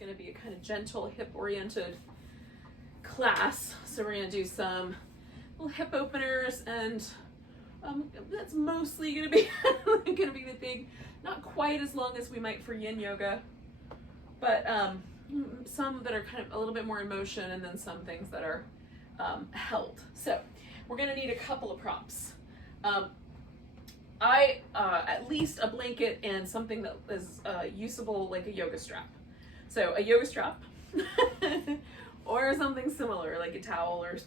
going to be a kind of gentle, hip-oriented class. So we're going to do some little hip openers, and that's mostly going to be the thing. Not quite as long as we might for yin yoga, but some that are kind of a little bit more in motion, and then some things that are held. So we're going to need a couple of props. At least a blanket and something that is usable, like a yoga strap. So a yoga strap or something similar, like a towel or,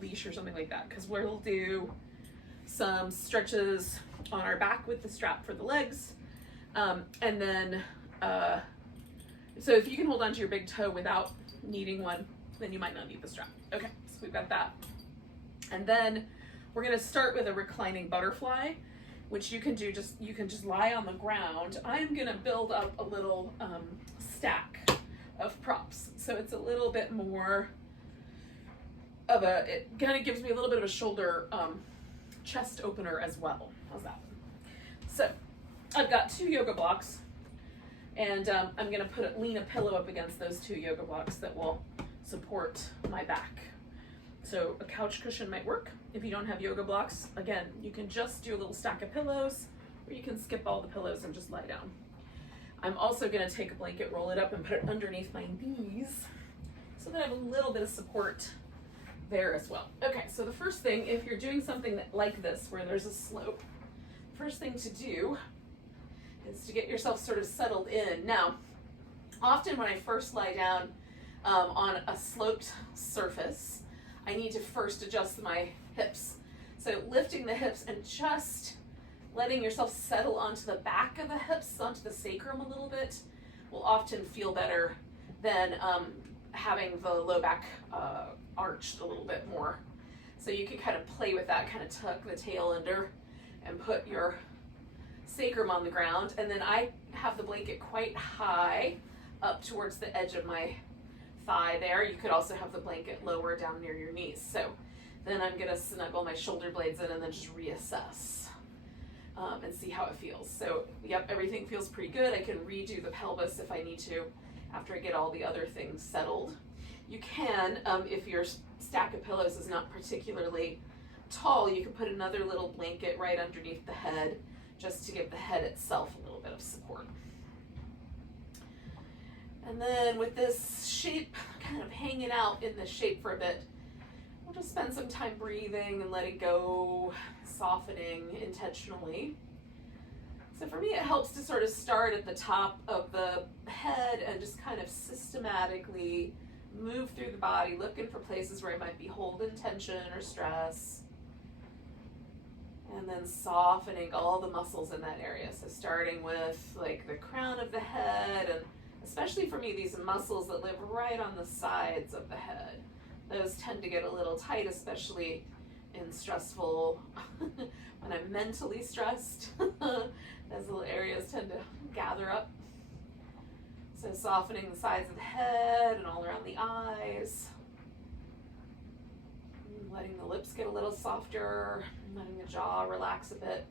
leash or something like that, because we'll do some stretches on our back with the strap for the legs. And then, so if you can hold onto your big toe without needing one, then you might not need the strap. Okay, so we've got that. And then we're gonna start with a reclining butterfly, which you can just lie on the ground. I'm gonna build up a little stack of props. So it's a little bit more of it kind of gives me a little bit of a shoulder chest opener as well. How's that? So I've got 2 yoga blocks, and I'm gonna lean a pillow up against those 2 yoga blocks that will support my back. So a couch cushion might work. If you don't have yoga blocks, again, you can just do a little stack of pillows, or you can skip all the pillows and just lie down. I'm also gonna take a blanket, roll it up, and put it underneath my knees so that I have a little bit of support there as well. Okay, so the first thing, if you're doing something like this, where there's a slope, first thing to do is to get yourself sort of settled in. Now, often when I first lie down on a sloped surface, I need to first adjust my hips. So lifting the hips and just letting yourself settle onto the back of the hips, onto the sacrum a little bit, will often feel better than having the low back arched a little bit more. So you can kind of play with that, kind of tuck the tail under and put your sacrum on the ground. And then I have the blanket quite high up towards the edge of my thigh there. You could also have the blanket lower down near your knees. So then I'm gonna snuggle my shoulder blades in and then just reassess and see how it feels. So yep, everything feels pretty good. I can redo the pelvis if I need to after I get all the other things settled. You can, if your stack of pillows is not particularly tall, you can put another little blanket right underneath the head just to give the head itself a little bit of support. And then with this shape kind of hanging out in this shape for a bit, we'll just spend some time breathing and letting go, softening intentionally. So for me, it helps to sort of start at the top of the head and just kind of systematically move through the body, looking for places where I might be holding tension or stress, and then softening all the muscles in that area. So starting with like the crown of the head, and especially for me, these muscles that live right on the sides of the head, those tend to get a little tight, especially in stressful, when I'm mentally stressed, those little areas tend to gather up. So softening the sides of the head and all around the eyes. Letting the lips get a little softer, letting the jaw relax a bit.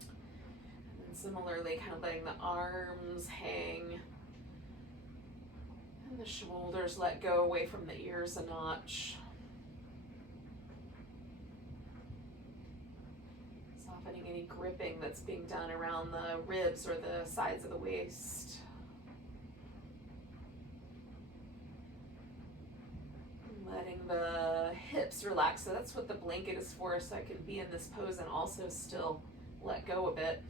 And then similarly, kind of letting the arms hang and the shoulders let go away from the ears a notch. Softening any gripping that's being done around the ribs or the sides of the waist. Letting the hips relax. So that's what the blanket is for, so I can be in this pose and also still let go a bit.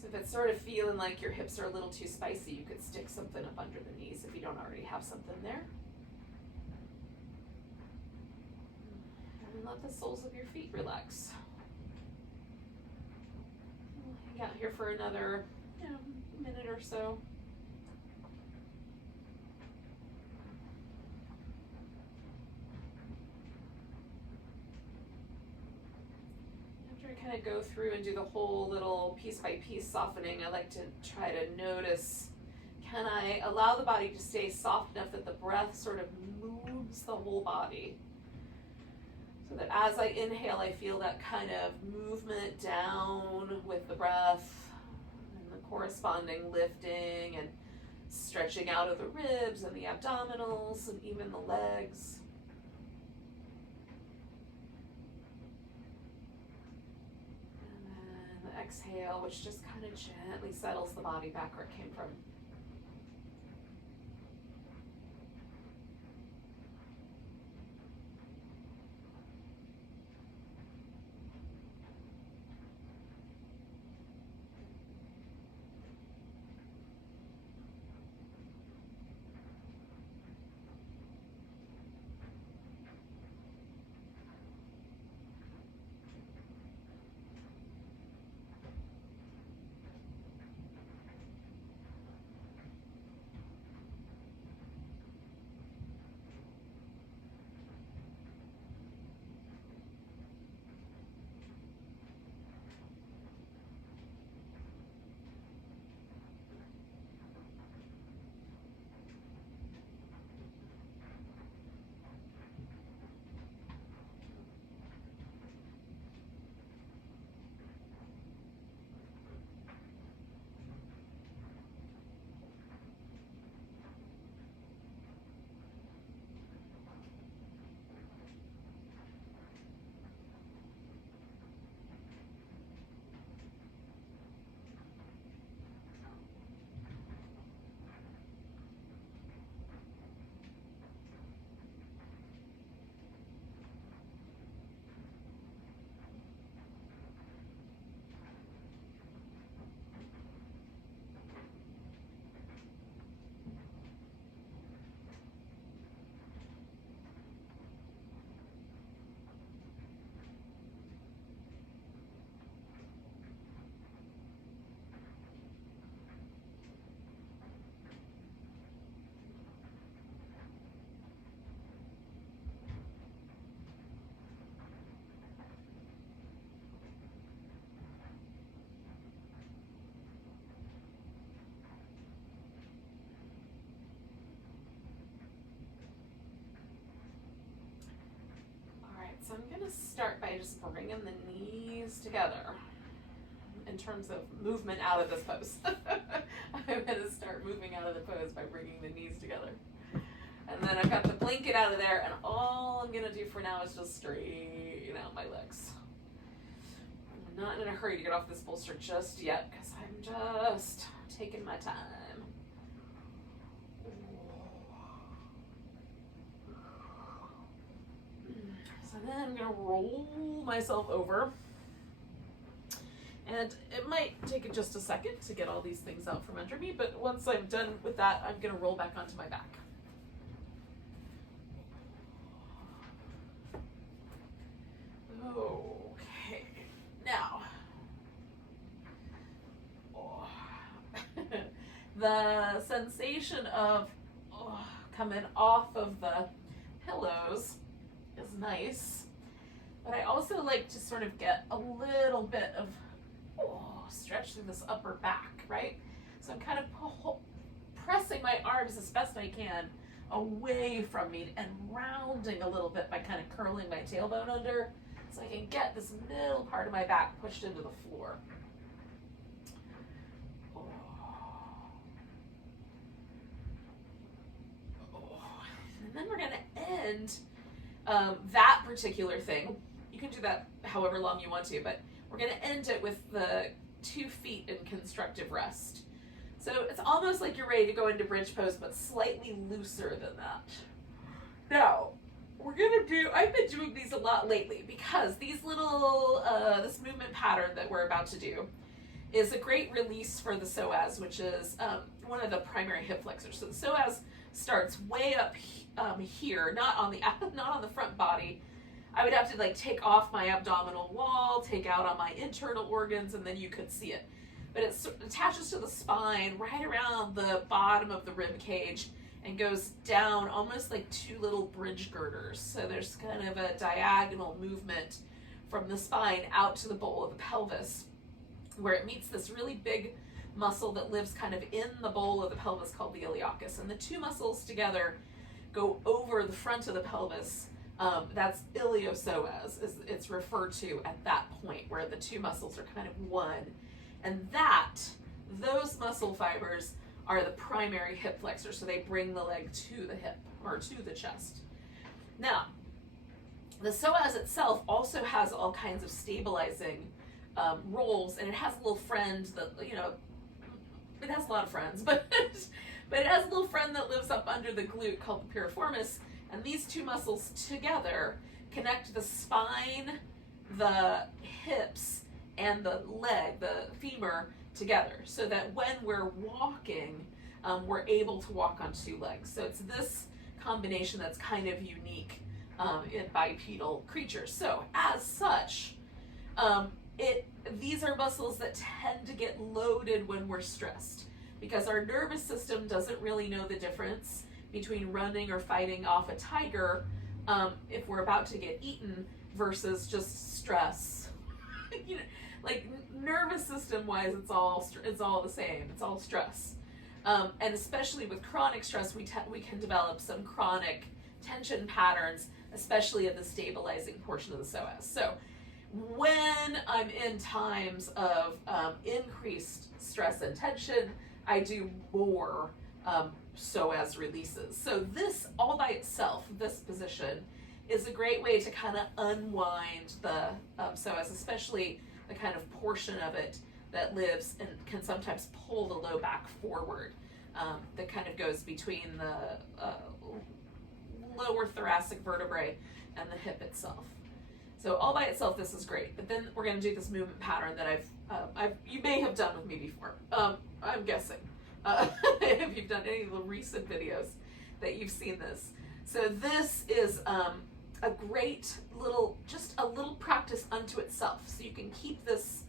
So if it's sort of feeling like your hips are a little too spicy, you could stick something up under the knees if you don't already have something there. And let the soles of your feet relax. We'll hang out here for another minute or so. After I kind of go through and do the whole little piece by piece softening, I like to try to notice, can I allow the body to stay soft enough that the breath sort of moves the whole body? So that as I inhale, I feel that kind of movement down with the breath. And corresponding lifting and stretching out of the ribs and the abdominals and even the legs. And then the exhale, which just kind of gently settles the body back where it came from. So I'm going to start by just bringing the knees together in terms of movement out of this pose. I'm going to start moving out of the pose by bringing the knees together. And then I've got the blanket out of there, and all I'm going to do for now is just straighten out my legs. I'm not in a hurry to get off this bolster just yet because I'm just taking my time. So then I'm going to roll myself over. And it might take just a second to get all these things out from under me, but once I'm done with that, I'm going to roll back onto my back. Okay, now, the sensation of coming off of the pillows is nice, but I also like to sort of get a little bit of stretch through this upper back, right? So I'm kind of pressing my arms as best I can away from me and rounding a little bit by kind of curling my tailbone under so I can get this middle part of my back pushed into the floor. And then we're going to end that particular thing. You can do that however long you want to, but we're going to end it with the 2 feet in constructive rest. So it's almost like you're ready to go into bridge pose, but slightly looser than that. Now, we're going to do, I've been doing these a lot lately because these little, this movement pattern that we're about to do is a great release for the psoas, which is one of the primary hip flexors. So the psoas starts way up here, not on the front body. I would have to like take off my abdominal wall, take out on my internal organs, and then you could see it. But it attaches to the spine right around the bottom of the rib cage and goes down almost like 2 little bridge girders. So there's kind of a diagonal movement from the spine out to the bowl of the pelvis where it meets this really big muscle that lives kind of in the bowl of the pelvis called the iliacus. And the 2 muscles together go over the front of the pelvis. That's iliopsoas, it's referred to at that point where the 2 muscles are kind of one. And that those muscle fibers are the primary hip flexors, so they bring the leg to the hip or to the chest. Now, the psoas itself also has all kinds of stabilizing roles, and it has a little friend that, you know, it has a lot of friends, but it has a little friend that lives up under the glute called the piriformis, and these two muscles together connect the spine, the hips, and the leg, the femur, together, so that when we're walking, we're able to walk on two legs. So it's this combination that's kind of unique in bipedal creatures. So as such, these are muscles that tend to get loaded when we're stressed, because our nervous system doesn't really know the difference between running or fighting off a tiger if we're about to get eaten versus just stress. You know, like nervous system wise, it's all the same. It's all stress, and especially with chronic stress, we can develop some chronic tension patterns, especially at the stabilizing portion of the psoas. So when I'm in times of increased stress and tension, I do more psoas releases. So this all by itself, this position, is a great way to kind of unwind the psoas, especially the kind of portion of it that lives and can sometimes pull the low back forward, that kind of goes between the lower thoracic vertebrae and the hip itself. So all by itself, this is great. But then we're going to do this movement pattern that you may have done with me before. I'm guessing if you've done any of the recent videos that you've seen this. So this is a great just a little practice unto itself. So you can keep this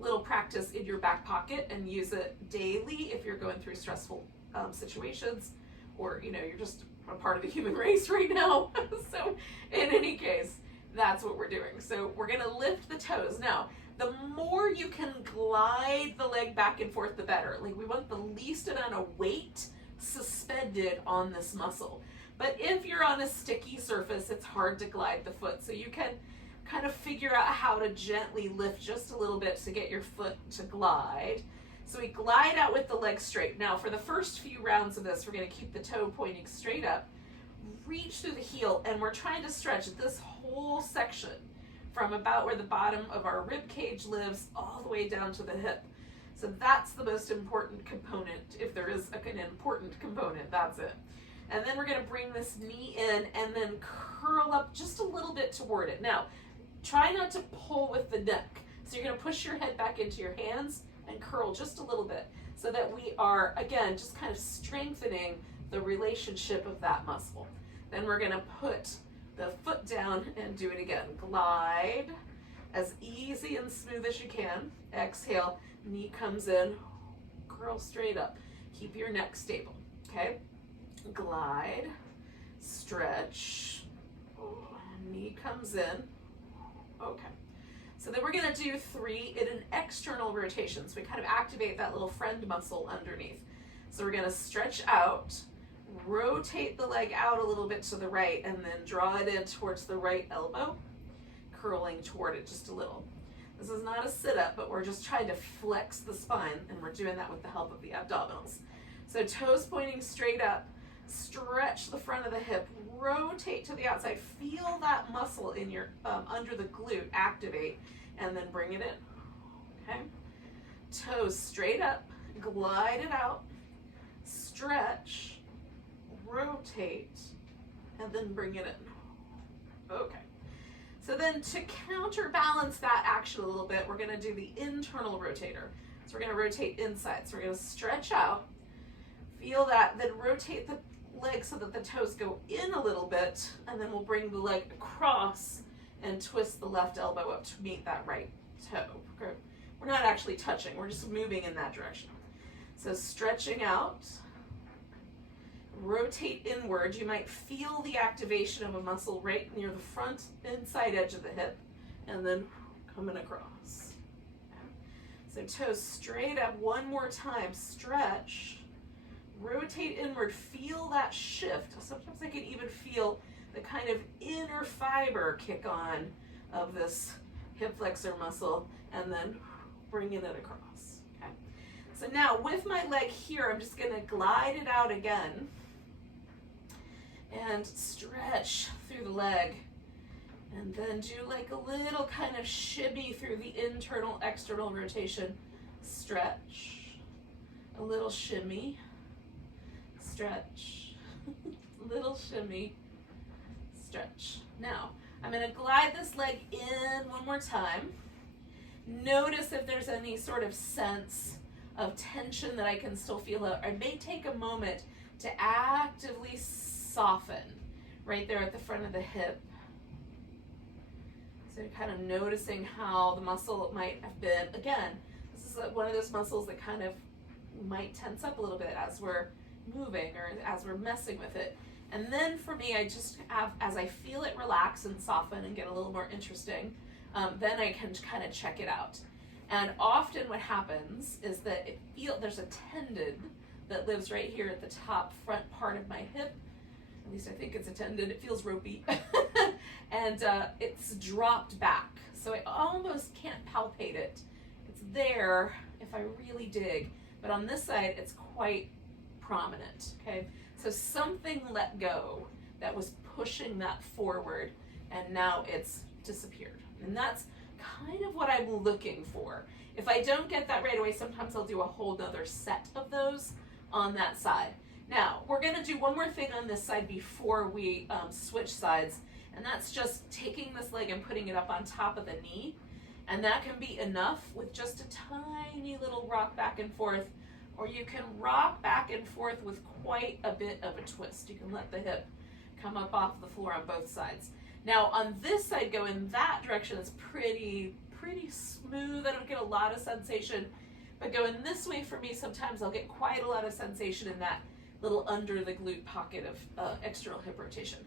little practice in your back pocket and use it daily if you're going through stressful situations, or you know, you're just a part of the human race right now. So in any case, that's what we're doing. So we're gonna lift the toes. Now, the more you can glide the leg back and forth, the better. Like, we want the least amount of weight suspended on this muscle. But if you're on a sticky surface, it's hard to glide the foot. So you can kind of figure out how to gently lift just a little bit to get your foot to glide. So we glide out with the leg straight. Now, for the first few rounds of this, we're gonna keep the toe pointing straight up, reach through the heel, and we're trying to stretch this whole section from about where the bottom of our rib cage lives all the way down to the hip. So that's the most important component. If there is an important component, that's it. And then we're going to bring this knee in and then curl up just a little bit toward it. Now, try not to pull with the neck. So you're going to push your head back into your hands and curl just a little bit, so that we are, again, just kind of strengthening the relationship of that muscle. Then we're going to put the foot down and do it again. Glide as easy and smooth as you can. Exhale, knee comes in, curl straight up. Keep your neck stable, okay? Glide, stretch, knee comes in, okay. So then we're gonna do 3 in an external rotation. So we kind of activate that little friend muscle underneath. So we're gonna stretch out, rotate the leg out a little bit to the right, and then draw it in towards the right elbow, curling toward it just a little. This is not a sit-up, but we're just trying to flex the spine, and we're doing that with the help of the abdominals. So toes pointing straight up, stretch the front of the hip, rotate to the outside, feel that muscle in your under the glute activate, and then bring it in, okay? Toes straight up, glide it out, stretch, rotate, and then bring it in. Okay. So then to counterbalance that action a little bit, we're gonna do the internal rotator. So we're gonna rotate inside. So we're gonna stretch out, feel that, then rotate the leg so that the toes go in a little bit, and then we'll bring the leg across and twist the left elbow up to meet that right toe. Okay. We're not actually touching, we're just moving in that direction. So stretching out, rotate inward. You might feel the activation of a muscle right near the front inside edge of the hip, and then coming across. Okay. So toes straight up one more time, stretch, rotate inward, feel that shift. Sometimes I can even feel the kind of inner fiber kick on of this hip flexor muscle, and then bringing it across. Okay. So now with my leg here, I'm just gonna glide it out again and stretch through the leg. And then do like a little kind of shimmy through the internal, external rotation. Stretch, a little shimmy, stretch, little shimmy, stretch. Now, I'm gonna glide this leg in one more time. Notice if there's any sort of sense of tension that I can still feel out. I may take a moment to actively soften right there at the front of the hip. So you're kind of noticing how the muscle might have been, again, this is one of those muscles that kind of might tense up a little bit as we're moving or as we're messing with it. And then for me, I just have, as I feel it relax and soften and get a little more interesting, then I can kind of check it out. And often what happens is that there's a tendon that lives right here at the top front part of my hip. At least I think it's a tendon. It feels ropey. And it's dropped back. So I almost can't palpate it. It's there if I really dig. But on this side, it's quite prominent, okay? So something let go that was pushing that forward, and now it's disappeared. And that's kind of what I'm looking for. If I don't get that right away, sometimes I'll do a whole nother set of those on that side. Now, we're gonna do one more thing on this side before we switch sides, and that's just taking this leg and putting it up on top of the knee. And that can be enough with just a tiny little rock back and forth, or you can rock back and forth with quite a bit of a twist. You can let the hip come up off the floor on both sides. Now on this side, go in that direction, it's pretty smooth. I don't get a lot of sensation, but going this way for me, sometimes I'll get quite a lot of sensation in that little under the glute pocket of external hip rotation.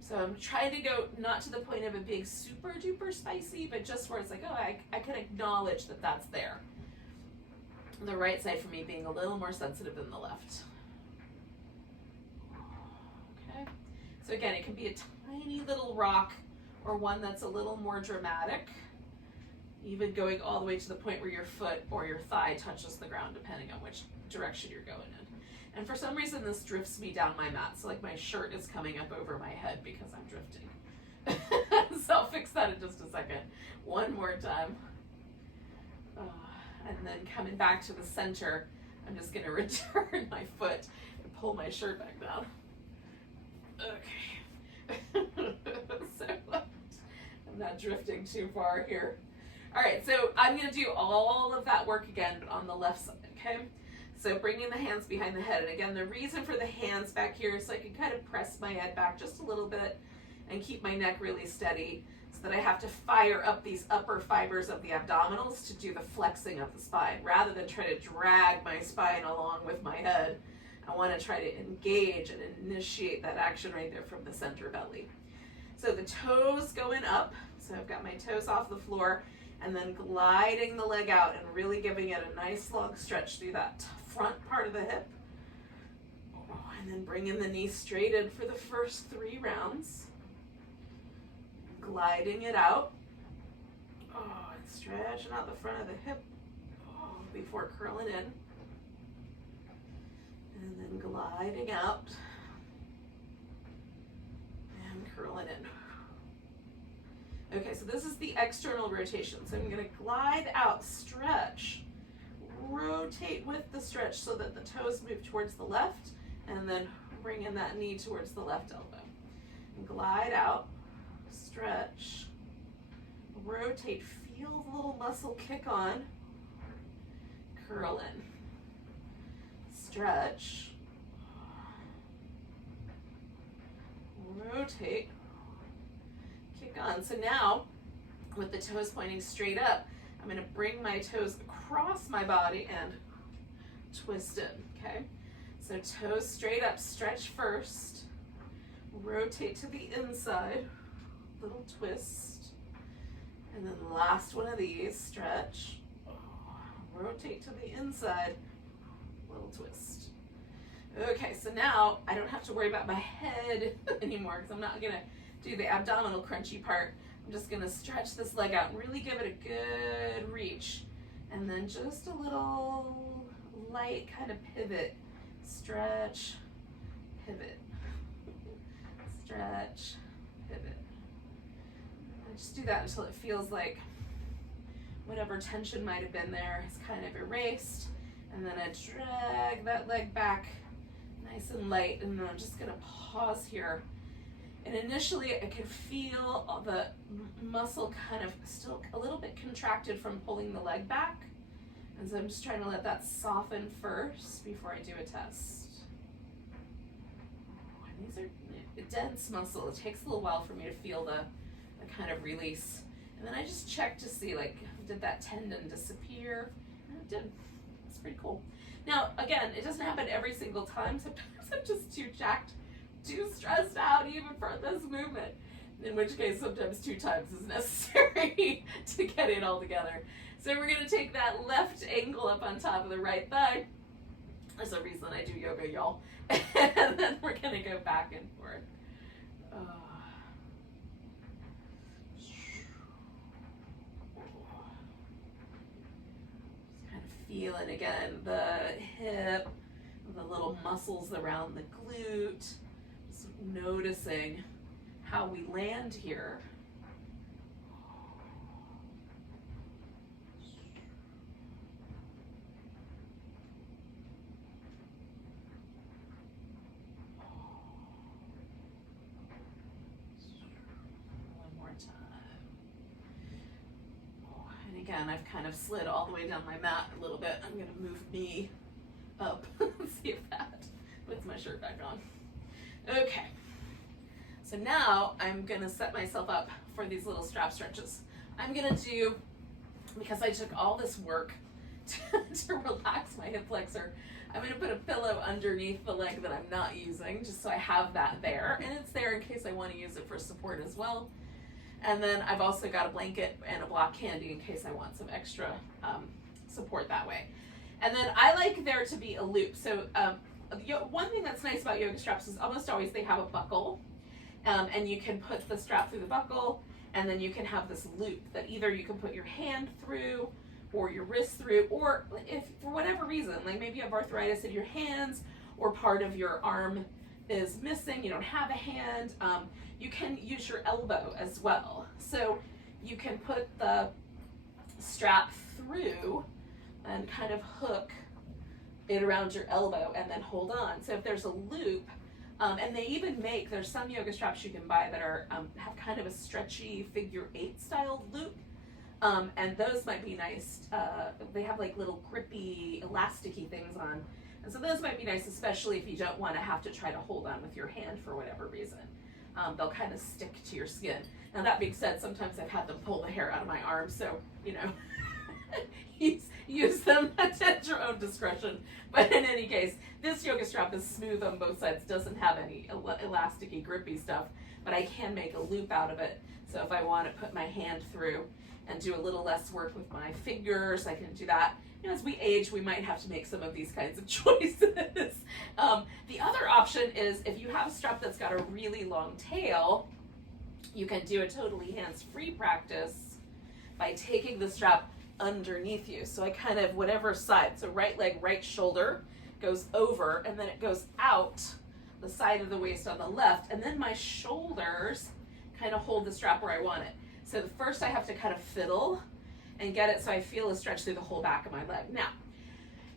So I'm trying to go not to the point of it being super duper spicy, but just where it's like, oh, I can acknowledge that that's there. The right side for me being a little more sensitive than the left. Okay. So again, it can be a tiny little rock or one that's a little more dramatic, even going all the way to the point where your foot or your thigh touches the ground, depending on which direction you're going in. And for some reason, this drifts me down my mat. So like my shirt is coming up over my head because I'm drifting. So I'll fix that in just a second. One more time. And then coming back to the center, I'm just gonna return my foot and pull my shirt back down. Okay. So I'm not drifting too far here. All right, so I'm gonna do all of that work again, but on the left side, okay? So bringing the hands behind the head. And again, the reason for the hands back here is so I can kind of press my head back just a little bit and keep my neck really steady, so that I have to fire up these upper fibers of the abdominals to do the flexing of the spine. Rather than try to drag my spine along with my head, I want to try to engage and initiate that action right there from the center belly. So the toes going up. So I've got my toes off the floor, and then gliding the leg out and really giving it a nice long stretch through that front part of the hip. And then bringing the knee straight in for the first 3 rounds. Gliding it out. And stretching out the front of the hip before curling in. And then gliding out. And curling in. Okay, so this is the external rotation. So I'm going to glide out, stretch, rotate with the stretch so that the toes move towards the left, and then bring in that knee towards the left elbow. And glide out, stretch, rotate, feel the little muscle kick on, curl in, stretch, rotate, kick on. So now, with the toes pointing straight up, I'm going to bring my toes across my body and twist in, okay? So toes straight up, stretch first, rotate to the inside, little twist, and then last one of these, stretch, rotate to the inside, little twist. Okay, so now I don't have to worry about my head anymore because I'm not going to do the abdominal crunchy part. I'm just going to stretch this leg out and really give it a good reach. And then just a little light kind of pivot, stretch, pivot, stretch, pivot. And just do that until it feels like whatever tension might have been there is kind of erased. And then I drag that leg back nice and light, and then I'm just gonna pause here. And initially I can feel the muscle kind of still a little bit contracted from pulling the leg back. And so I'm just trying to let that soften first before I do a test. And these are dense muscle. It takes a little while for me to feel the kind of release. And then I just check to see, like, did that tendon disappear? And it did. It's pretty cool. Now, again, it doesn't happen every single time. Sometimes I'm just too jacked, too stressed out even for this movement. In which case, sometimes 2 times is necessary to get it all together. So we're gonna take that left ankle up on top of the right thigh. There's a reason I do yoga, y'all. And then we're gonna go back and forth. Feeling again the hip, the little muscles around the glute, just noticing how we land here. One more time. Again, I've kind of slid all the way down my mat a little bit. I'm gonna move me up. See if that puts my shirt back on. Okay, so now I'm gonna set myself up for these little strap stretches. I'm gonna do, because I took all this work to relax my hip flexor, I'm gonna put a pillow underneath the leg that I'm not using, just so I have that there, and it's there in case I wanna use it for support as well. And then I've also got a blanket and a block handy in case I want some extra support that way. And then I like there to be a loop. So one thing that's nice about yoga straps is almost always they have a buckle, and you can put the strap through the buckle, and then you can have this loop that either you can put your hand through or your wrist through, or if for whatever reason, like maybe you have arthritis in your hands or part of your arm is missing, you don't have a hand, you can use your elbow as well. So you can put the strap through and kind of hook it around your elbow and then hold on. So if there's a loop, and they even make, there's some yoga straps you can buy that are have kind of a stretchy figure 8 style loop, and those might be nice. They have like little grippy, elasticy things on. And so those might be nice, especially if you don't want to have to try to hold on with your hand for whatever reason. They'll kind of stick to your skin. Now that being said, sometimes I've had them pull the hair out of my arm, so, you know, use them at your own discretion. But in any case, this yoga strap is smooth on both sides, doesn't have any elasticy, grippy stuff, but I can make a loop out of it. So if I want to put my hand through and do a little less work with my fingers, I can do that. You know, as we age, we might have to make some of these kinds of choices. The other option is if you have a strap that's got a really long tail, you can do a totally hands-free practice by taking the strap underneath you. So I kind of, whatever side, so right leg, right shoulder goes over, and then it goes out the side of the waist on the left, and then my shoulders kind of hold the strap where I want it. So first I have to kind of fiddle and get it so I feel a stretch through the whole back of my leg. Now,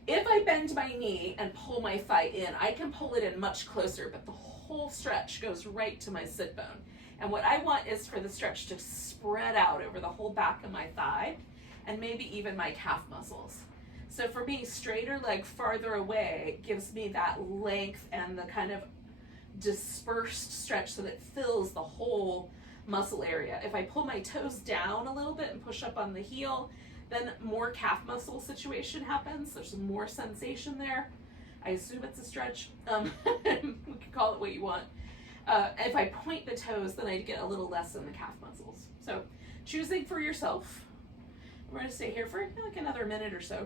if I bend my knee and pull my thigh in, I can pull it in much closer, but the whole stretch goes right to my sit bone. And what I want is for the stretch to spread out over the whole back of my thigh and maybe even my calf muscles. So for me, straighter leg farther away gives me that length and the kind of dispersed stretch so that it fills the whole muscle area. If I pull my toes down a little bit and push up on the heel, then more calf muscle situation happens. There's more sensation there. I assume it's a stretch. We can call it what you want. If I point the toes, then I get a little less in the calf muscles. So choosing for yourself. We're going to stay here for like another minute or so.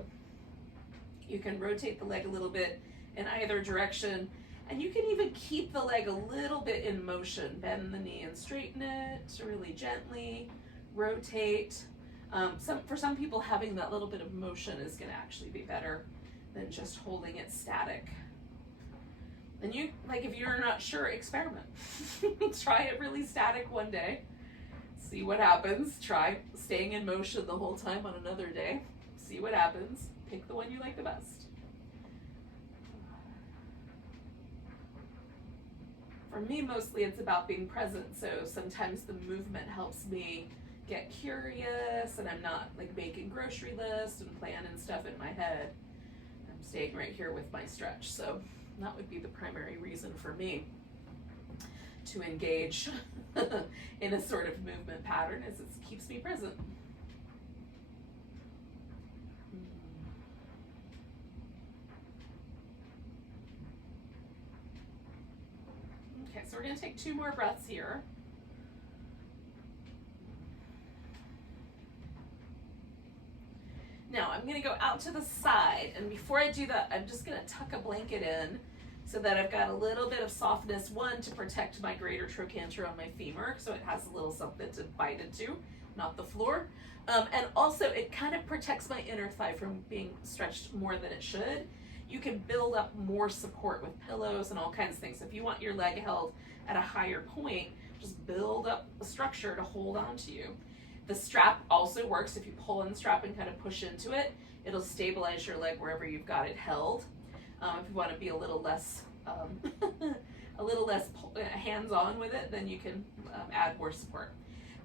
You can rotate the leg a little bit in either direction, and you can even keep the leg a little bit in motion. Bend the knee and straighten it really gently. Rotate. For some people, having that little bit of motion is going to actually be better than just holding it static. And you, like, if you're not sure, experiment. Try it really static one day. See what happens. Try staying in motion the whole time on another day. See what happens. Pick the one you like the best. For me, mostly it's about being present. So sometimes the movement helps me get curious, and I'm not like making grocery lists and planning stuff in my head. I'm staying right here with my stretch. So that would be the primary reason for me to engage in a sort of movement pattern, is it keeps me present. Okay, so we're going to take 2 more breaths here. Now I'm going to go out to the side, and before I do that, I'm just going to tuck a blanket in so that I've got a little bit of softness, one, to protect my greater trochanter on my femur, so it has a little something to bite into, not the floor. And also it kind of protects my inner thigh from being stretched more than it should. You can build up more support with pillows and all kinds of things. If you want your leg held at a higher point, just build up a structure to hold on to you. The strap also works. If you pull in the strap and kind of push into it, it'll stabilize your leg wherever you've got it held. If you want to be a little less hands-on with it, then you can add more support.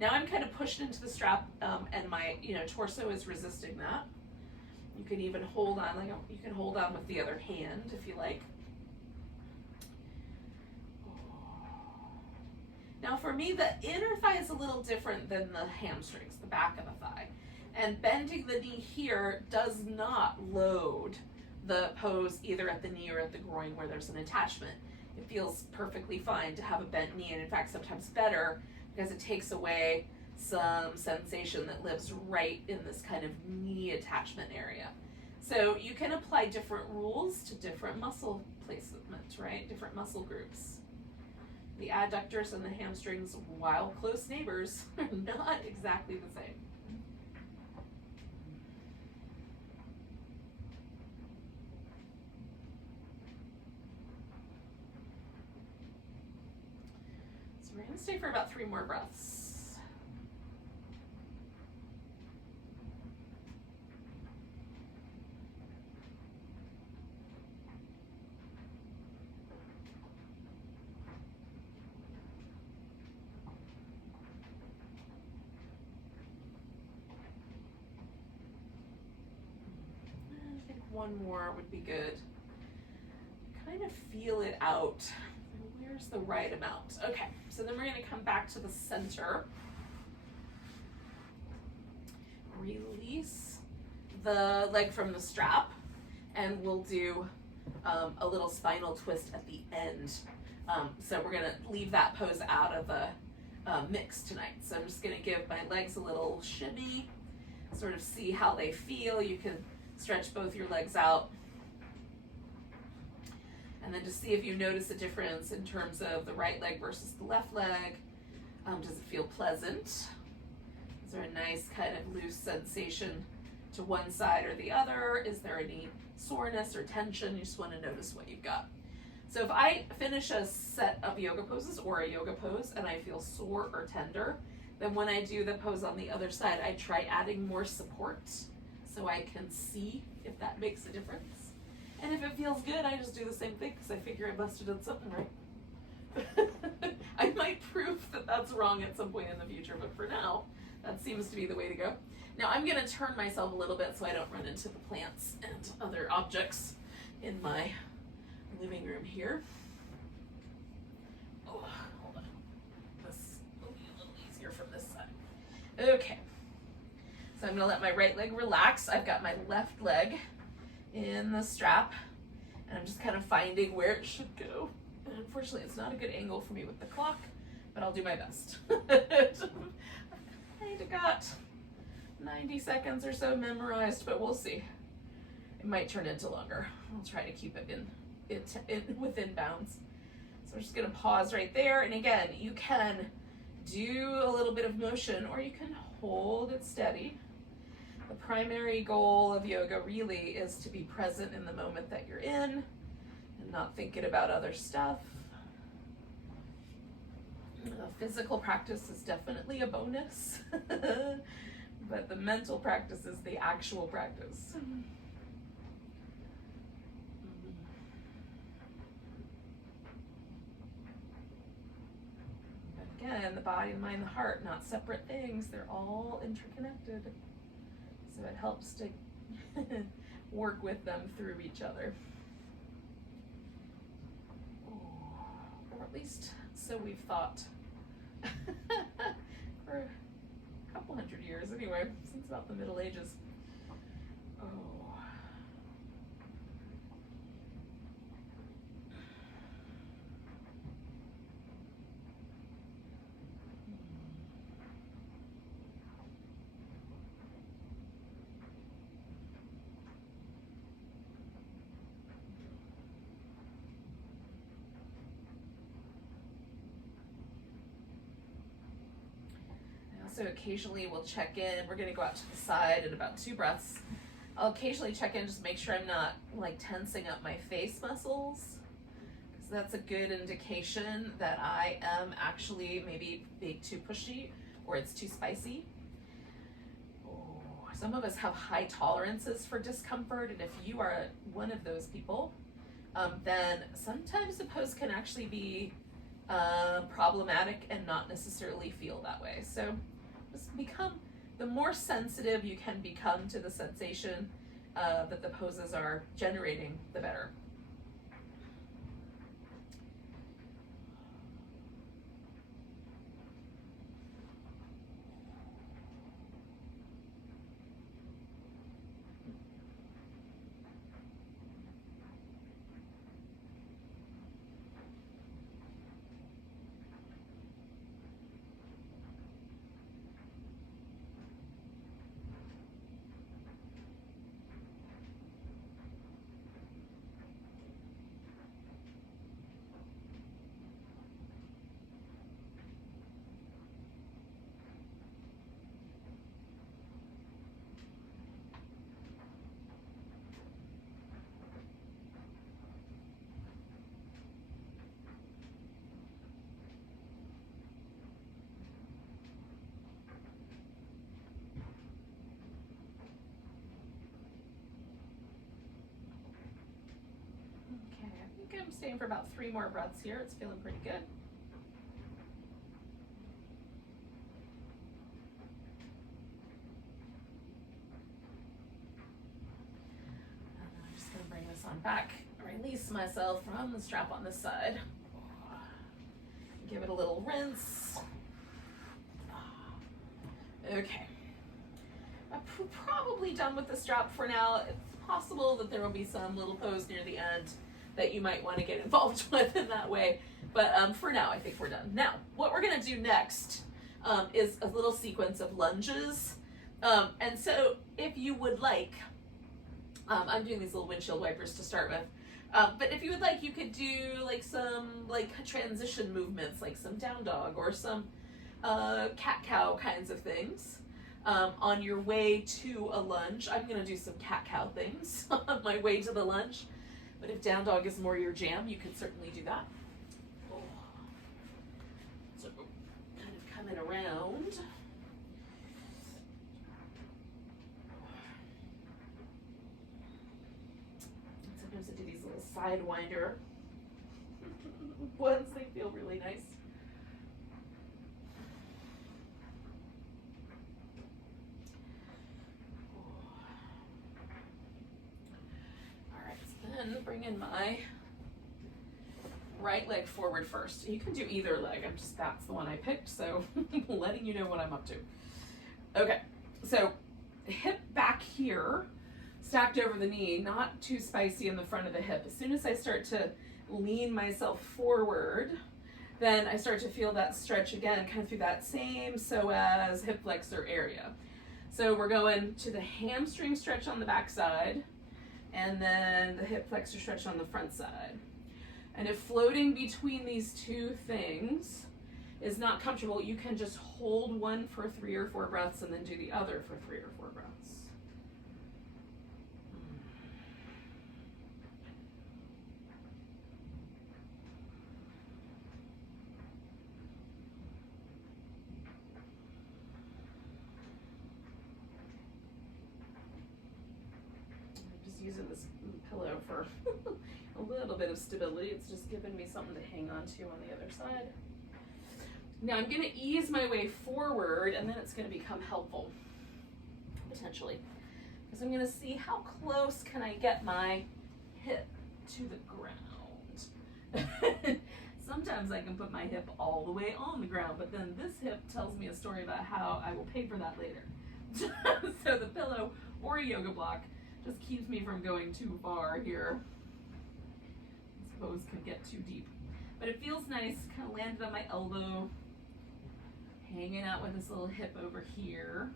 Now I'm kind of pushed into the strap, and my torso is resisting that. You can even hold on, like you can hold on with the other hand if you like. Now for me, the inner thigh is a little different than the hamstrings, the back of the thigh. And bending the knee here does not load the pose either at the knee or at the groin where there's an attachment. It feels perfectly fine to have a bent knee, and in fact sometimes better, because it takes away some sensation that lives right in this kind of knee attachment area. So you can apply different rules to different muscle placements, right? Different muscle groups. The adductors and the hamstrings, while close neighbors, are not exactly the same. So we're going to stay for about 3 more breaths. One more would be good. Kind of feel it out. Where's the right amount? Okay, so then we're going to come back to the center. Release the leg from the strap, and we'll do a little spinal twist at the end. So we're going to leave that pose out of the mix tonight. So I'm just going to give my legs a little shimmy, sort of see how they feel. You can stretch both your legs out, and then just see if you notice a difference in terms of the right leg versus the left leg. Does it feel pleasant? Is there a nice kind of loose sensation to one side or the other? Is there any soreness or tension? You just want to notice what you've got. So if I finish a set of yoga poses or a yoga pose and I feel sore or tender, then when I do the pose on the other side, I try adding more support, so I can see if that makes a difference. And if it feels good, I just do the same thing, because I figure I must have done something right. I might prove that that's wrong at some point in the future, but for now, that seems to be the way to go. Now I'm going to turn myself a little bit so I don't run into the plants and other objects in my living room here. Oh, hold on. This will be a little easier from this side. Okay. So I'm going to let my right leg relax. I've got my left leg in the strap, and I'm just kind of finding where it should go. And unfortunately, it's not a good angle for me with the clock, but I'll do my best. I've kind of got 90 seconds or so memorized, but we'll see. It might turn into longer. I'll try to keep it within bounds. So we're just going to pause right there. And again, you can do a little bit of motion, or you can hold it steady. The primary goal of yoga really is to be present in the moment that you're in and not thinking about other stuff. Physical practice is definitely a bonus, but the mental practice is the actual practice. But again, the body, the mind, the heart, not separate things. They're all interconnected. So it helps to work with them through each other. Or at least so we've thought. For a couple hundred years anyway, since about the Middle Ages. Oh. So occasionally we'll check in. We're going to go out to the side in about 2 breaths. I'll occasionally check in, just make sure I'm not like tensing up my face muscles, because that's a good indication that I am actually maybe being too pushy or it's too spicy. Oh, some of us have high tolerances for discomfort, and if you are one of those people, then sometimes the pose can actually be problematic and not necessarily feel that way. So just become, the more sensitive you can become to the sensation that the poses are generating, the better. I'm staying for about 3 more breaths here. It's feeling pretty good. And I'm just going to bring this on back, release myself from the strap on this side. Give it a little rinse. Okay. I'm probably done with the strap for now. It's possible that there will be some little pose near the end that you might want to get involved with in that way. But for now, I think we're done. Now, what we're going to do next is a little sequence of lunges. And so if you would like, I'm doing these little windshield wipers to start with. But if you would like, you could do like some transition movements, like some down dog or some cat-cow kinds of things on your way to a lunge. I'm going to do some cat-cow things on my way to the lunge. But if down dog is more your jam, you can certainly do that. Oh. So kind of coming around. And sometimes I do these little sidewinder ones. They feel really nice. Then bring in my right leg forward first. You can do either leg. That's the one I picked, so letting you know what I'm up to. Okay, so hip back here, stacked over the knee, not too spicy in the front of the hip. As soon as I start to lean myself forward, then I start to feel that stretch again, kind of through that same psoas hip flexor area. So we're going to the hamstring stretch on the back side, and then the hip flexor stretch on the front side. And if floating between these two things is not comfortable, you can just hold one for 3 or 4 breaths and then do the other for 3 or 4 breaths. using this pillow for a little bit of stability. It's just giving me something to hang on to on the other side. Now I'm gonna ease my way forward, and then it's gonna become helpful, potentially. Because I'm gonna see how close can I get my hip to the ground. Sometimes I can put my hip all the way on the ground, but then this hip tells me a story about how I will pay for that later. So the pillow or a yoga block just keeps me from going too far here. This pose could get too deep. But it feels nice, kind of landed on my elbow, hanging out with this little hip over here.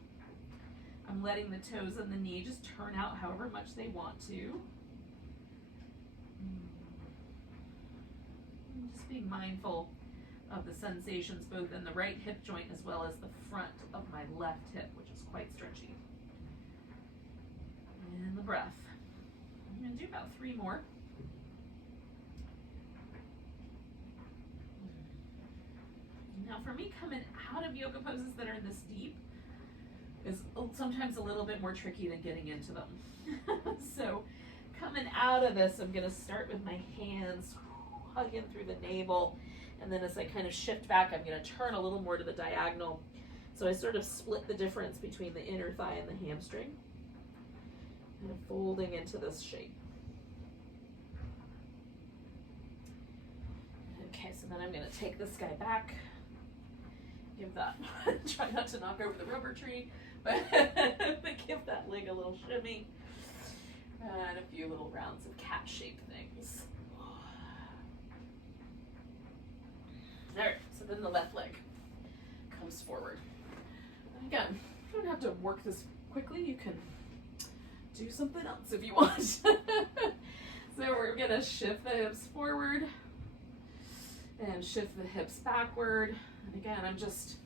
I'm letting the toes and the knee just turn out however much they want to. Just being mindful of the sensations both in the right hip joint as well as the front of my left hip, which is quite stretchy. And the breath. I'm going to do about 3 more. Now for me, coming out of yoga poses that are this deep is sometimes a little bit more tricky than getting into them. So coming out of this, I'm going to start with my hands hugging through the navel, and then as I kind of shift back, I'm going to turn a little more to the diagonal. So I sort of split the difference between the inner thigh and the hamstring, kind of folding into this shape. Okay, so then I'm going to take this guy back, give that, try not to knock over the rubber tree, but give that leg a little shimmy, and a few little rounds of cat-shaped things. All right, so then the left leg comes forward. And again, you don't have to work this quickly. You can do something else if you want. So we're gonna shift the hips forward and shift the hips backward. And again, I'm just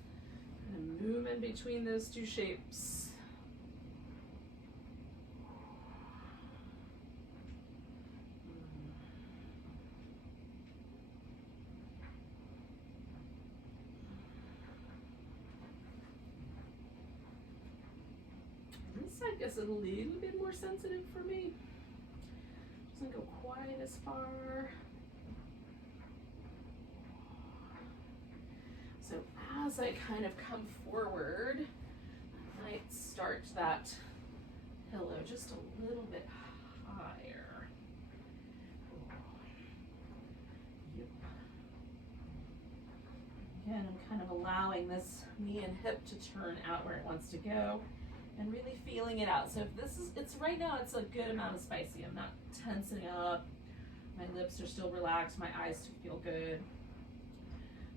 gonna move in between those two shapes. Side gets a little bit more sensitive for me. Doesn't go quite as far. So as I kind of come forward, I might start that pillow just a little bit higher. Yep. Again, I'm kind of allowing this knee and hip to turn out where it wants to go, and really feeling it out. So if this is, it's right now, it's a good amount of spicy. I'm not tensing up. My lips are still relaxed. My eyes feel good.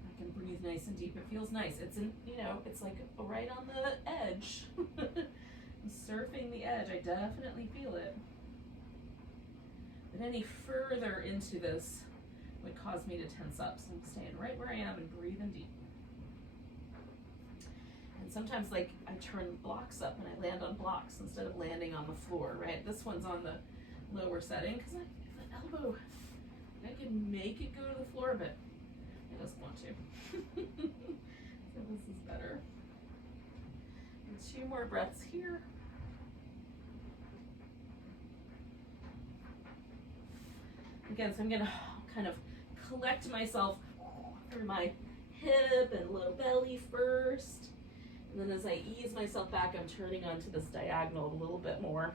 I can breathe nice and deep. It feels nice. It's in, you know, it's like right on the edge. I'm surfing the edge. I definitely feel it. But any further into this would cause me to tense up. So I'm staying right where I am and breathing deep. And sometimes, like, I turn blocks up and I land on blocks instead of landing on the floor, right? This one's on the lower setting because the elbow, I can make it go to the floor, but it doesn't want to. So this is better. And 2 more breaths here. Again, so I'm gonna kind of collect myself through my hip and low belly first. And then as I ease myself back, I'm turning onto this diagonal a little bit more.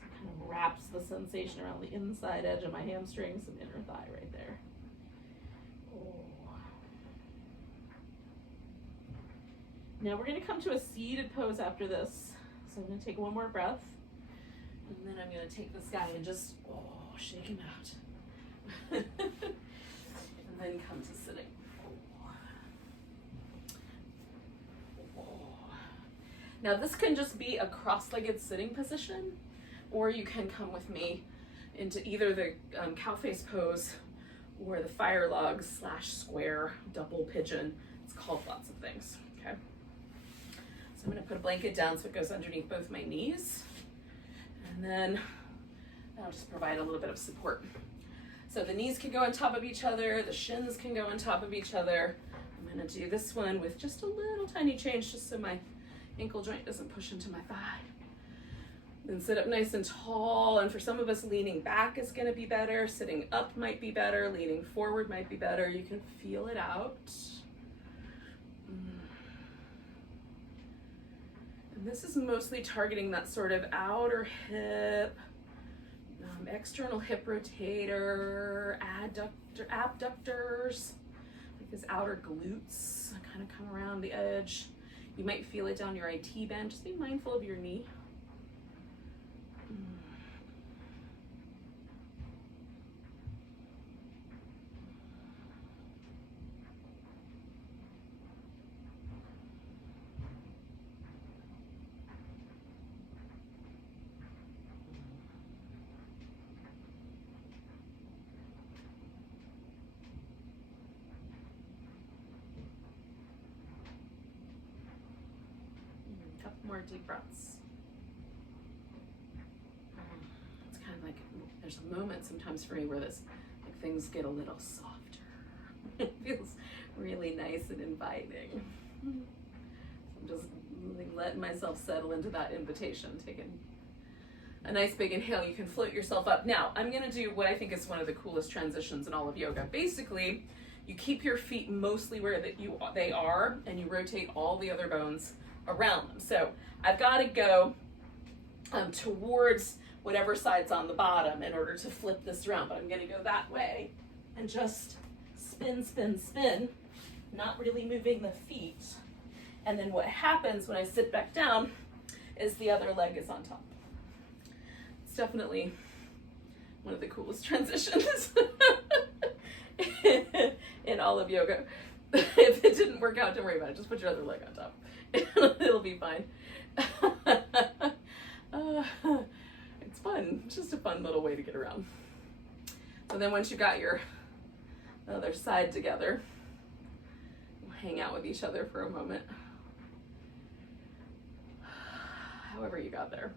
So it kind of wraps the sensation around the inside edge of my hamstrings and inner thigh right there. Oh. Now we're gonna come to a seated pose after this. So I'm gonna take 1 more breath. And then I'm gonna take this guy and just, shake him out. And then come to sitting. Now this can just be a cross-legged sitting position, or you can come with me into either the cow face pose or the fire log / square double pigeon. It's called lots of things, okay? So I'm gonna put a blanket down so it goes underneath both my knees, and then I'll just provide a little bit of support. So the knees can go on top of each other, the shins can go on top of each other. I'm gonna do this one with just a little tiny change just so my ankle joint doesn't push into my thigh. Then sit up nice and tall, and for some of us, leaning back is going to be better, sitting up might be better, leaning forward might be better. You can feel it out. And this is mostly targeting that sort of outer hip, external hip rotator, abductors, like his outer glutes kind of come around the edge. You might feel it down your IT band. Just be mindful of your knee. More deep breaths. It's kind of like there's a moment sometimes for me where this, like, things get a little softer. It feels really nice and inviting. I'm just letting myself settle into that invitation, taking a nice big inhale. You can float yourself up. Now, I'm going to do what I think is one of the coolest transitions in all of yoga. Basically, you keep your feet mostly where they are, and you rotate all the other bones around them. So I've got to go towards whatever side's on the bottom in order to flip this around, but I'm going to go that way and just spin, spin, spin, not really moving the feet. And then what happens when I sit back down is the other leg is on top. It's definitely one of the coolest transitions in all of yoga. If it didn't work out, don't worry about it. Just put your other leg on top. It'll be fine. It's fun. It's just a fun little way to get around. So then once you got your other side together, we'll hang out with each other for a moment. However you got there.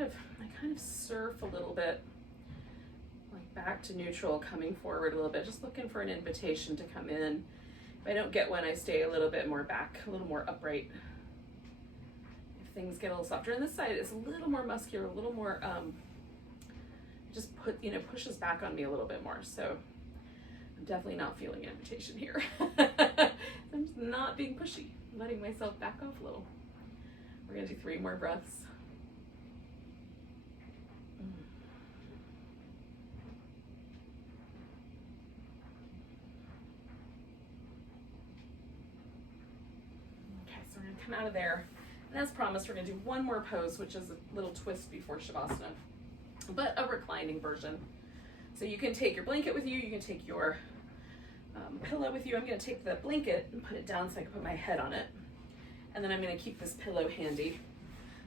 I kind of surf a little bit, like back to neutral, coming forward a little bit, just looking for an invitation to come in. If I don't get one, I stay a little bit more back, a little more upright. If things get a little softer, and this side is a little more muscular, a little more, just pushes back on me a little bit more. So I'm definitely not feeling an invitation here. I'm just not being pushy, I'm letting myself back off a little. We're gonna do 3 more breaths. Come out of there, and as promised, we're going to do one more pose, which is a little twist before Shavasana, but a reclining version. So you can take your blanket with you, you can take your pillow with you. I'm going to take the blanket and put it down so I can put my head on it, and then I'm going to keep this pillow handy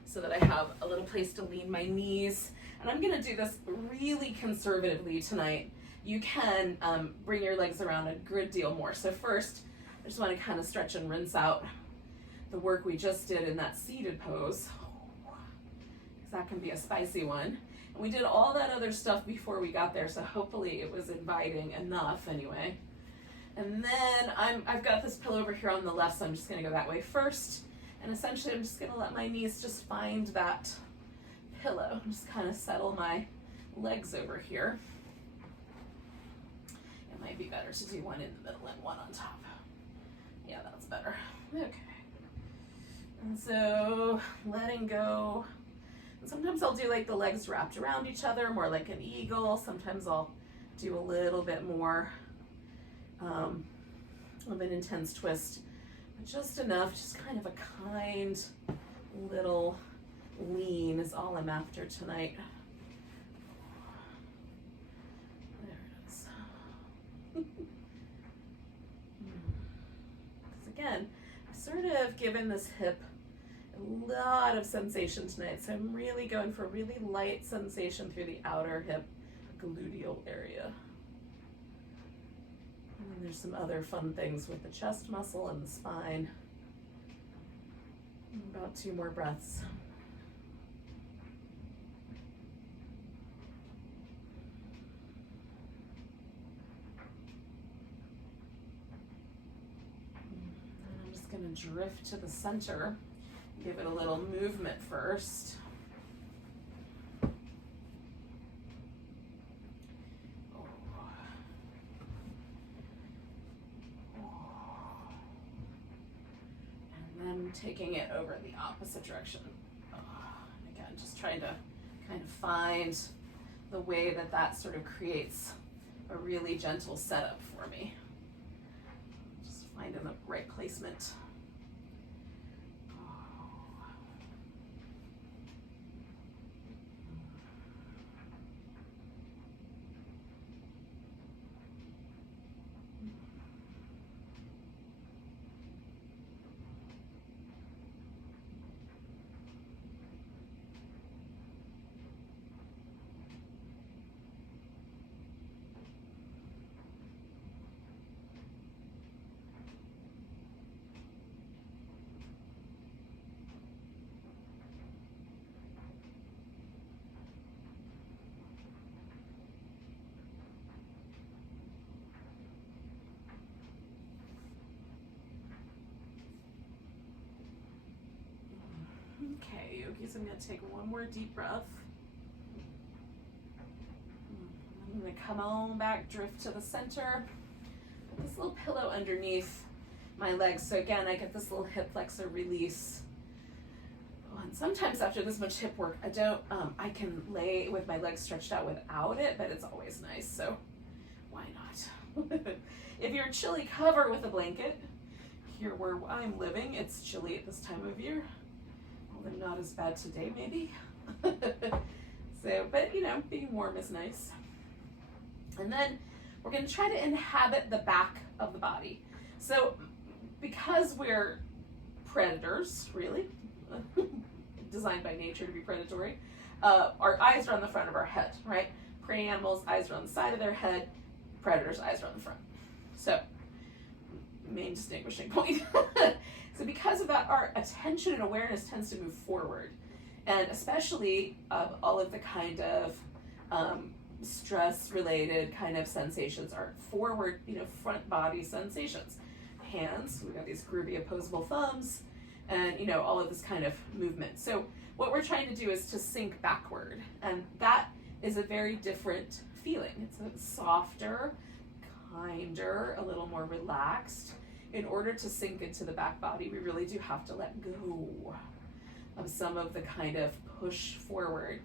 so that I have a little place to lean my knees. And I'm going to do this really conservatively tonight. You can bring your legs around a good deal more. So first, I just want to kind of stretch and rinse out the work we just did in that seated pose, because that can be a spicy one. And we did all that other stuff before we got there, so hopefully it was inviting enough anyway. And then I've got this pillow over here on the left, so I'm just going to go that way first. And essentially I'm just going to let my knees just find that pillow. Just kind of settle my legs over here. It might be better to do one in the middle and one on top. Yeah, that's better. Okay. And so letting go. And sometimes I'll do like the legs wrapped around each other, more like an eagle. Sometimes I'll do a little bit more of an intense twist, but just enough, just kind of a kind little lean is all I'm after tonight. There it is. Because again, I've sort of given this hip a lot of sensation tonight, so I'm really going for a really light sensation through the outer hip gluteal area. And then there's some other fun things with the chest muscle and the spine. About 2 more breaths. And I'm just going to drift to the center. Give it a little movement first. Taking it over the opposite direction. Again, just trying to kind of find the way that that sort of creates a really gentle setup for me. Just finding the right placement. Okay, yogis, I'm going to take one more deep breath. I'm going to come on back, drift to the center. Put this little pillow underneath my legs. So again, I get this little hip flexor release. Oh, and sometimes after this much hip work, I can lay with my legs stretched out without it, but it's always nice, so why not? If you're chilly, cover with a blanket. Here where I'm living, it's chilly at this time of year. Although not as bad today, maybe. So, but you know, being warm is nice. And then we're going to try to inhabit the back of the body. So because we're predators, really, designed by nature to be predatory, our eyes are on the front of our head, right? Prey animals, eyes are on the side of their head. Predators, eyes are on the front. So, main distinguishing point. So because of that, our attention and awareness tends to move forward. And especially all of the kind of stress-related kind of sensations are forward, front body sensations. Hands, we've got these groovy opposable thumbs, and all of this kind of movement. So what we're trying to do is to sink backward, and that is a very different feeling. It's a softer, kinder, a little more relaxed. In order to sink into the back body, we really do have to let go of some of the kind of push forward.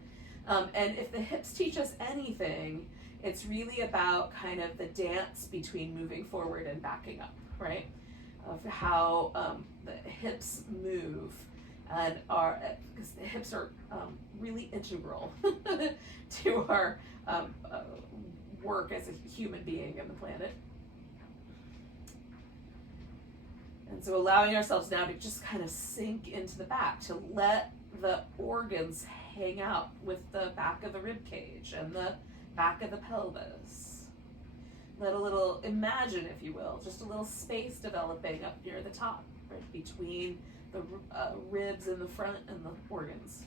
And if the hips teach us anything, it's really about kind of the dance between moving forward and backing up, right? Of how the hips move, and because the hips are really integral to our work as a human being in the planet. And so allowing ourselves now to just kind of sink into the back, to let the organs hang out with the back of the rib cage and the back of the pelvis. Let a little, imagine, if you will, just a little space developing up near the top, right between the ribs in the front and the organs.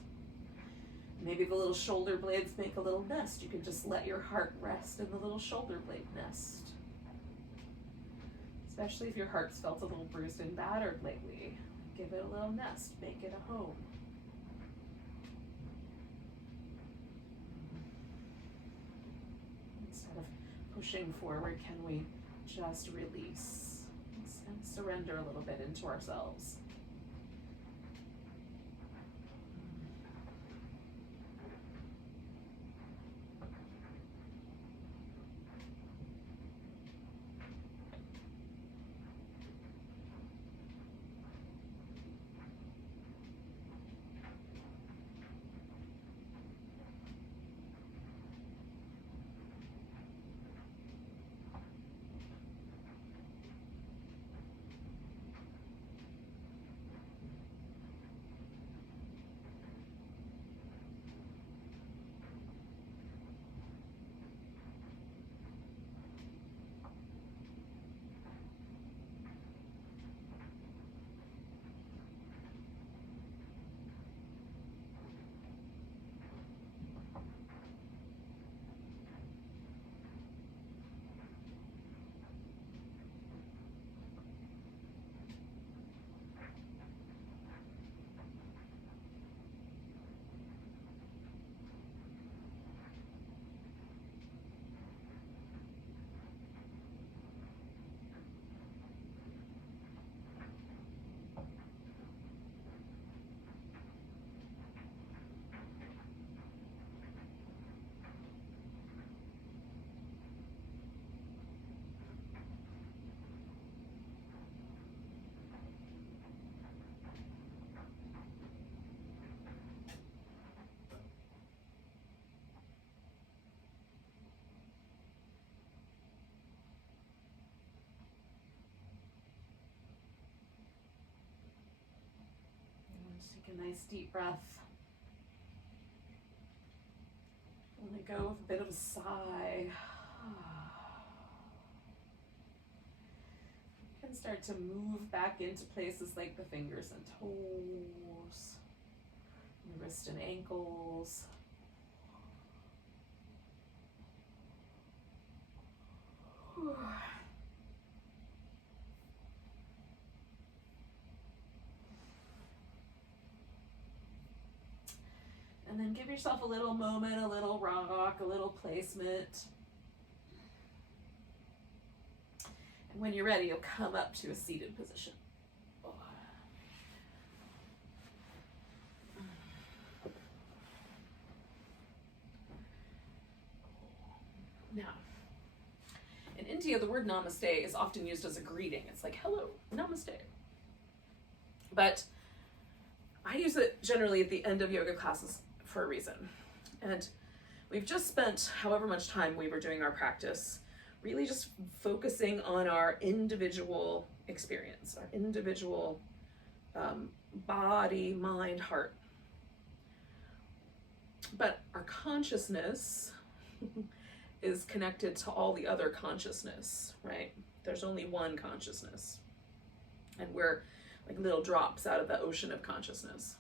Maybe the little shoulder blades make a little nest. You can just let your heart rest in the little shoulder blade nest. Especially if your heart's felt a little bruised and battered lately. Give it a little nest, make it a home. Instead of pushing forward, can we just release and surrender a little bit into ourselves? Take a nice deep breath. And let go with a bit of a sigh. You can start to move back into places like the fingers and toes, and the wrist and ankles. And then give yourself a little moment, a little rock, a little placement. And when you're ready, you'll come up to a seated position. Now, in India, the word namaste is often used as a greeting. It's like, hello, namaste. But I use it generally at the end of yoga classes for a reason. And we've just spent however much time we were doing our practice really just focusing on our individual experience, our individual body, mind, heart. But our consciousness is connected to all the other consciousness, right? There's only one consciousness. And we're like little drops out of the ocean of consciousness.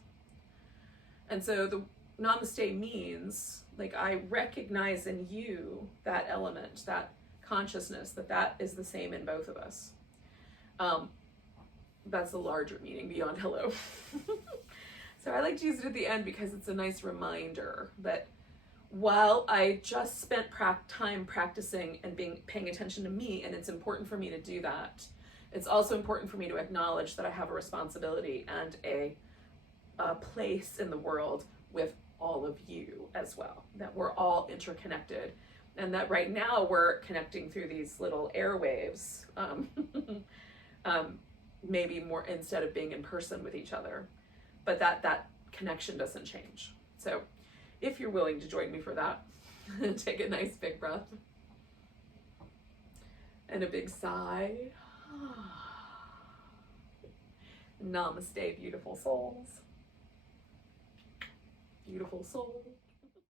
And so the namaste means, like, I recognize in you that element, that consciousness, that is the same in both of us. That's a larger meaning beyond hello. So I like to use it at the end because it's a nice reminder that while I just spent time practicing and paying attention to me, and it's important for me to do that, it's also important for me to acknowledge that I have a responsibility and a place in the world with all of you as well, that we're all interconnected, and that right now we're connecting through these little airwaves, maybe more instead of being in person with each other, but that connection doesn't change. So if you're willing to join me for that, take a nice big breath and a big sigh. Namaste, beautiful souls. Beautiful soul.